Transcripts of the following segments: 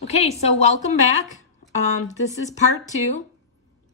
Okay, so welcome back. This is part 2.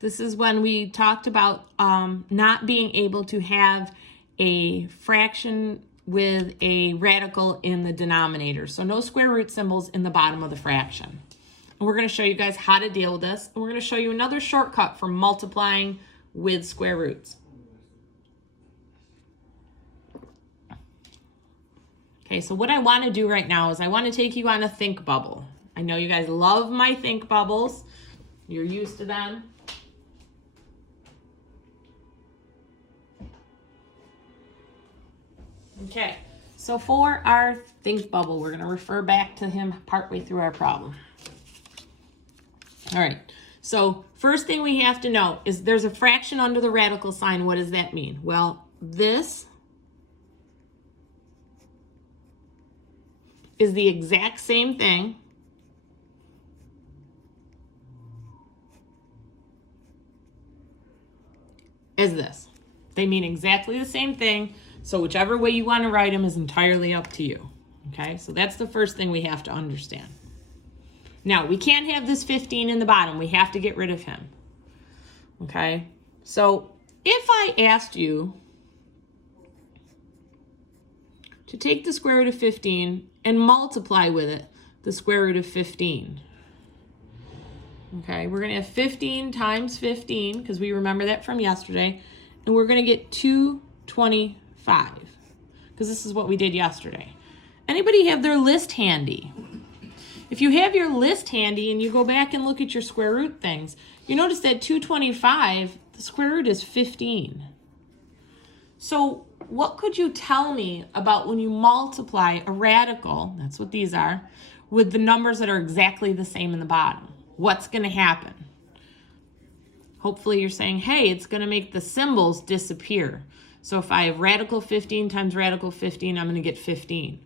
This is when we talked about not being able to have a fraction with a radical in the denominator. So no square root symbols in the bottom of the fraction. And we're going to show you guys how to deal with this. And we're going to show you another shortcut for multiplying with square roots. Okay, so what I want to do right now is I want to take you on a think bubble. I know you guys love my think bubbles. You're used to them. Okay, so for our think bubble, we're going to refer back to him partway through our problem. All right, so first thing we have to know is there's a fraction under the radical sign. What does that mean? Well, this is the exact same thing as this. They mean exactly the same thing, so whichever way you want to write them is entirely up to you. Okay, so that's the first thing we have to understand. Now, we can't have this 15 in the bottom. We have to get rid of him. Okay, so if I asked you to take the square root of 15 and multiply with it the square root of 15. Okay, we're going to have 15 times 15, because we remember that from yesterday, and we're going to get 225, because this is what we did yesterday. Anybody have their list handy? If you have your list handy and you go back and look at your square root things, you notice that 225, the square root is 15. So what could you tell me about when you multiply a radical, that's what these are, with the numbers that are exactly the same in the bottom? What's going to happen? Hopefully you're saying, hey, it's going to make the symbols disappear. So if I have radical 15 times radical 15, I'm going to get 15.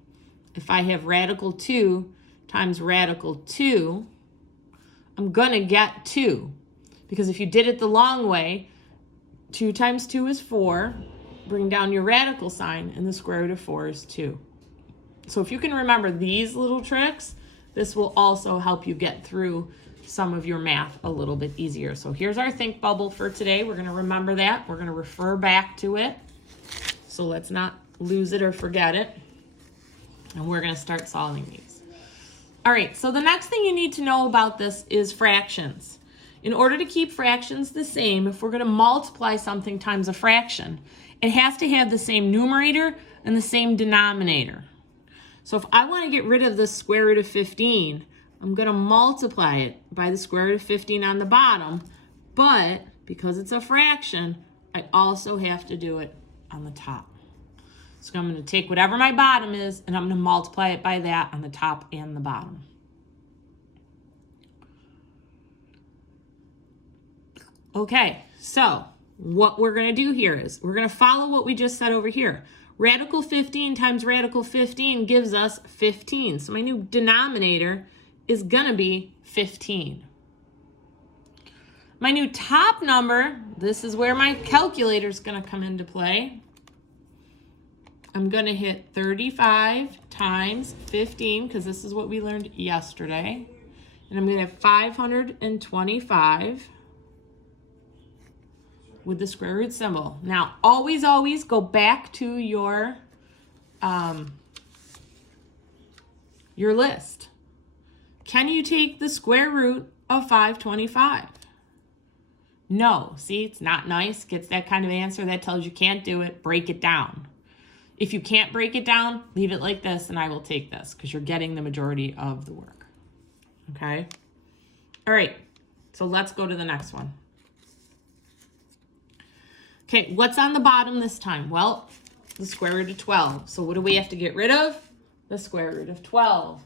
If I have radical 2 times radical 2, I'm going to get 2. Because if you did it the long way, 2 times 2 is 4. Bring down your radical sign, and the square root of 4 is 2. So if you can remember these little tricks, this will also help you get through some of your math a little bit easier. So here's our think bubble for today. We're going to remember that. We're going to refer back to it. So let's not lose it or forget it. And we're going to start solving these. All right, so the next thing you need to know about this is fractions. In order to keep fractions the same, if we're going to multiply something times a fraction, it has to have the same numerator and the same denominator. So if I want to get rid of the square root of 15, I'm going to multiply it by the square root of 15 on the bottom, but because it's a fraction, I also have to do it on the top. So I'm going to take whatever my bottom is, and I'm going to multiply it by that on the top and the bottom. Okay, so what we're going to do here is we're going to follow what we just said over here. Radical 15 times radical 15 gives us 15. So my new denominator is going to be 15. My new top number, this is where my calculator is going to come into play. I'm going to hit 35 times 15, because this is what we learned yesterday. And I'm going to have 525 with the square root symbol. Now, always go back to your list. Can you take the square root of 525? No. See, it's not nice. Gets that kind of answer. That tells you can't do it. Break it down. If you can't break it down, leave it like this, and I will take this, because you're getting the majority of the work. Okay? All right. So let's go to the next one. Okay, what's on the bottom this time? Well, the square root of 12. So what do we have to get rid of? The square root of 12.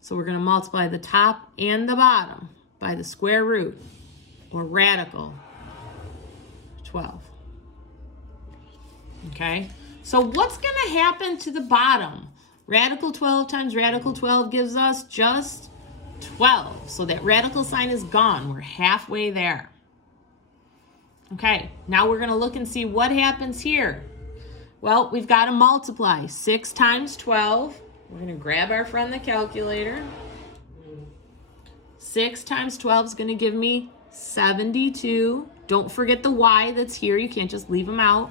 So we're going to multiply the top and the bottom by the square root, or radical, 12. Okay, so what's going to happen to the bottom? Radical 12 times radical 12 gives us just 12. So that radical sign is gone. We're halfway there. Okay, now we're going to look and see what happens here. Well, we've got to multiply 6 times 12. We're going to grab our friend the calculator. 6 times 12 is going to give me 72. Don't forget the y that's here. You can't just leave them out.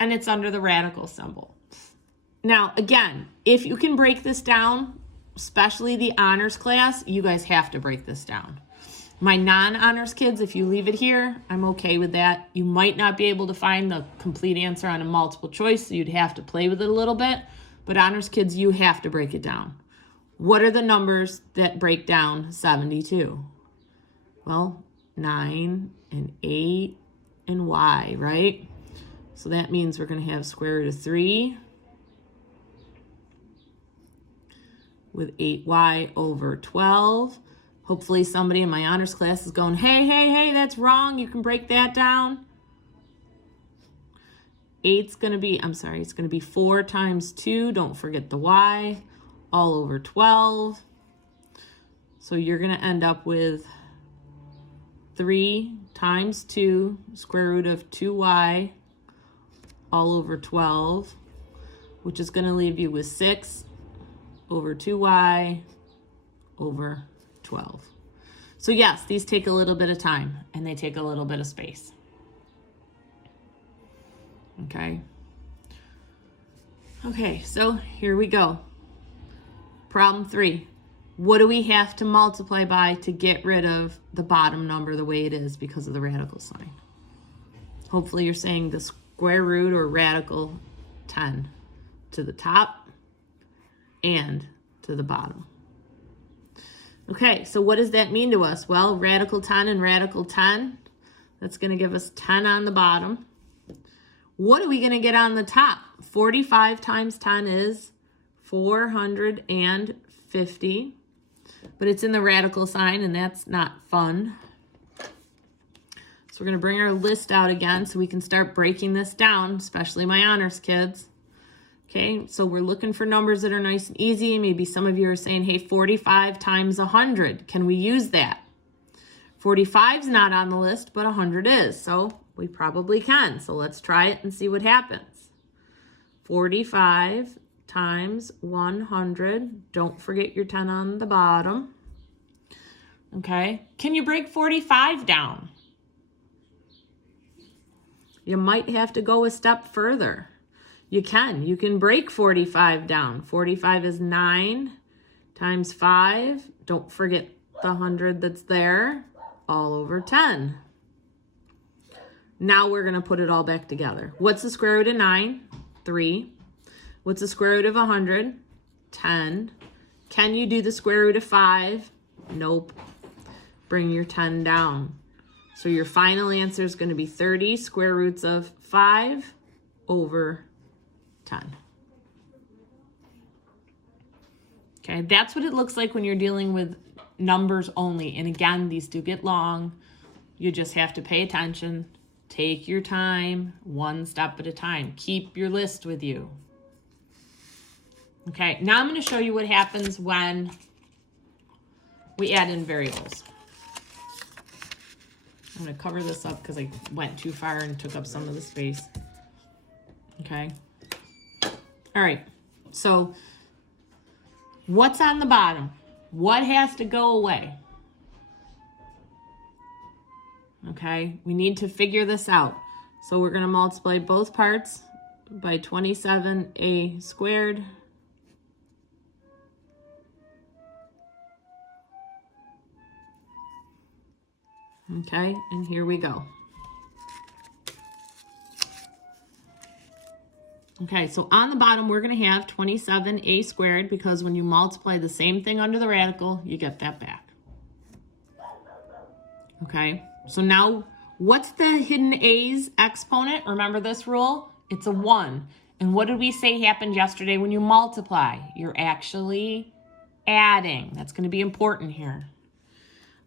And it's under the radical symbol. Now, again, if you can break this down, especially the honors class, you guys have to break this down. My non-honors kids, if you leave it here, I'm okay with that. You might not be able to find the complete answer on a multiple choice, so you'd have to play with it a little bit. But honors kids, you have to break it down. What are the numbers that break down 72? Well, 9 and 8 and y, right? So that means we're going to have square root of 3 with 8y over 12. Hopefully somebody in my honors class is going, hey, that's wrong. You can break that down. 8's going to be, it's going to be 4 times 2. Don't forget the y, all over 12. So you're going to end up with 3 times 2, square root of 2y, all over 12, which is going to leave you with 6 over 2y over 12. So yes, these take a little bit of time and they take a little bit of space. Okay. Okay, so here we go. Problem 3. What do we have to multiply by to get rid of the bottom number the way it is because of the radical sign? Hopefully you're saying the square root or radical 10 to the top and to the bottom. Okay, so what does that mean to us? Well, radical 10 and radical 10, that's going to give us 10 on the bottom. What are we going to get on the top? 45 times 10 is 450, but it's in the radical sign, and that's not fun. So we're going to bring our list out again so we can start breaking this down, especially my honors kids. Okay, so we're looking for numbers that are nice and easy. Maybe some of you are saying, hey, 45 times 100. Can we use that? 45 is not on the list, but 100 is. So we probably can. So let's try it and see what happens. 45 times 100. Don't forget your 10 on the bottom. Okay, can you break 45 down? You might have to go a step further. You can break 45 down. 45 is 9 times 5. Don't forget the 100 that's there, all over 10. Now we're going to put it all back together. What's the square root of 9? 3. What's the square root of 100? 10. Can you do the square root of 5? Nope. Bring your 10 down. So your final answer is going to be 30 square roots of 5 over 10. Okay, that's what it looks like when you're dealing with numbers only. And again, these do get long. You just have to pay attention. Take your time, one step at a time. Keep your list with you. Okay, now I'm going to show you what happens when we add in variables. I'm going to cover this up because I went too far and took up some of the space. Okay. All right, so what's on the bottom? What has to go away? Okay, we need to figure this out. So we're going to multiply both parts by 27a squared. Okay, and here we go. Okay, so on the bottom, we're going to have 27a squared because when you multiply the same thing under the radical, you get that back. Okay, so now what's the hidden a's exponent? Remember this rule? It's a 1. And what did we say happened yesterday when you multiply? You're actually adding. That's going to be important here.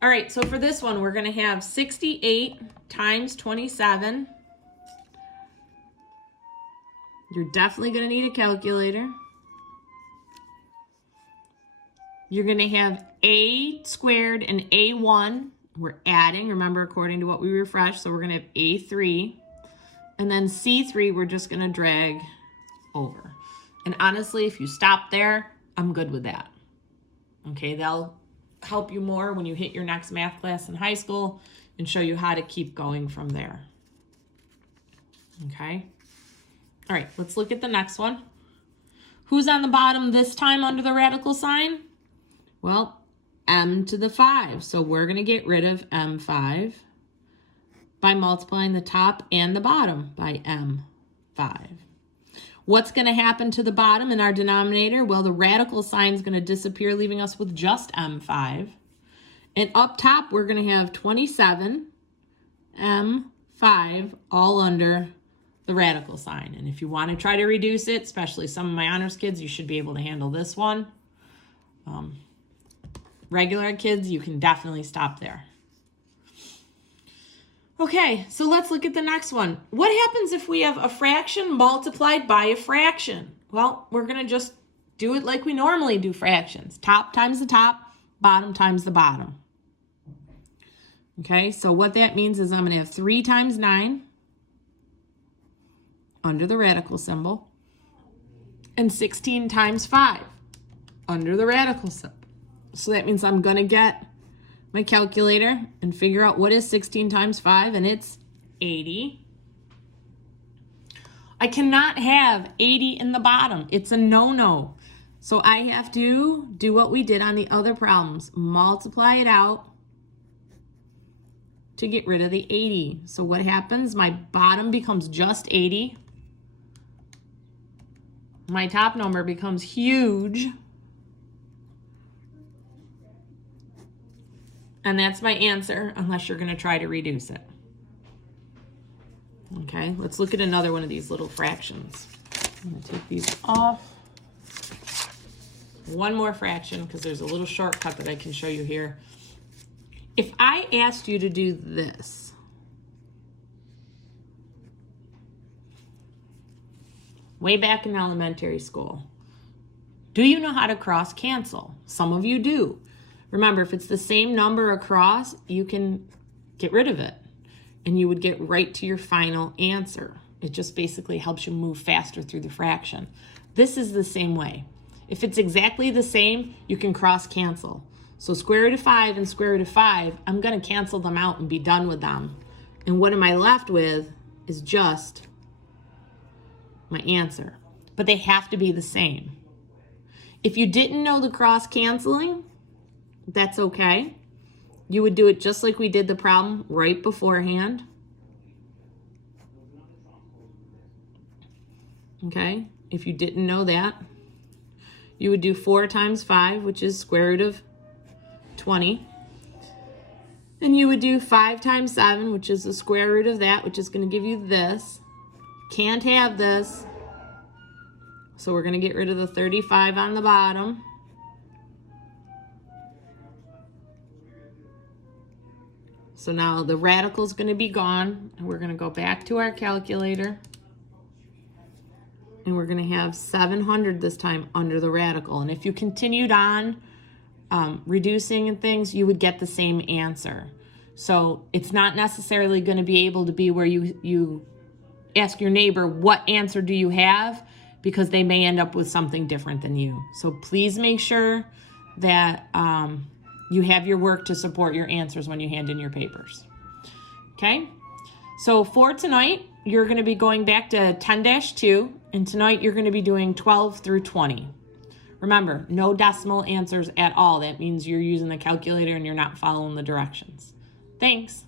All right, so for this one, we're going to have 68 times 27. You're definitely going to need a calculator. You're going to have a squared and a1. We're adding, remember, according to what we refreshed. So we're going to have a3. And then c3, we're just going to drag over. And honestly, if you stop there, I'm good with that. Okay, help you more when you hit your next math class in high school and show you how to keep going from there. Okay. All right, let's look at the next one. Who's on the bottom this time under the radical sign? Well, m to the 5. So we're going to get rid of m5 by multiplying the top and the bottom by m5. What's going to happen to the bottom in our denominator? Well, the radical sign is going to disappear, leaving us with just m5. And up top, we're going to have 27 m5 all under the radical sign. And if you want to try to reduce it, especially some of my honors kids, you should be able to handle this one. Regular kids, you can definitely stop there. Okay, so let's look at the next one. What happens if we have a fraction multiplied by a fraction? Well, we're going to just do it like we normally do fractions. Top times the top, bottom times the bottom. Okay, so what that means is I'm going to have 3 times 9 under the radical symbol and 16 times 5 under the radical symbol. So that means I'm going to get my calculator and figure out what is 16 times 5, and it's 80. I cannot have 80 in the bottom. It's a no-no. So I have to do what we did on the other problems. Multiply it out to get rid of the 80. So what happens? My bottom becomes just 80. My top number becomes huge. And that's my answer, unless you're going to try to reduce it. Okay, let's look at another one of these little fractions. I'm going to take these off. One more fraction, because there's a little shortcut that I can show you here. If I asked you to do this, way back in elementary school, do you know how to cross cancel? Some of you do. Remember, if it's the same number across, you can get rid of it and you would get right to your final answer. It just basically helps you move faster through the fraction. This is the same way. If it's exactly the same, you can cross cancel. So square root of 5 and square root of 5, I'm going to cancel them out and be done with them. And what am I left with is just my answer. But they have to be the same. If you didn't know the cross canceling, that's okay. You would do it just like we did the problem right beforehand. Okay, if you didn't know that, you would do 4 times 5, which is square root of 20. And you would do 5 times 7, which is the square root of that, which is going to give you this. Can't have this. So we're going to get rid of the 35 on the bottom. So now the radical is going to be gone, and we're going to go back to our calculator, and we're going to have 700 this time under the radical. And if you continued on reducing and things, you would get the same answer. So it's not necessarily going to be able to be where you ask your neighbor, what answer do you have? Because they may end up with something different than you. So please make sure that you have your work to support your answers when you hand in your papers. Okay? So for tonight, you're going to be going back to 10-2, and tonight you're going to be doing 12 through 20. Remember, no decimal answers at all. That means you're using the calculator and you're not following the directions. Thanks.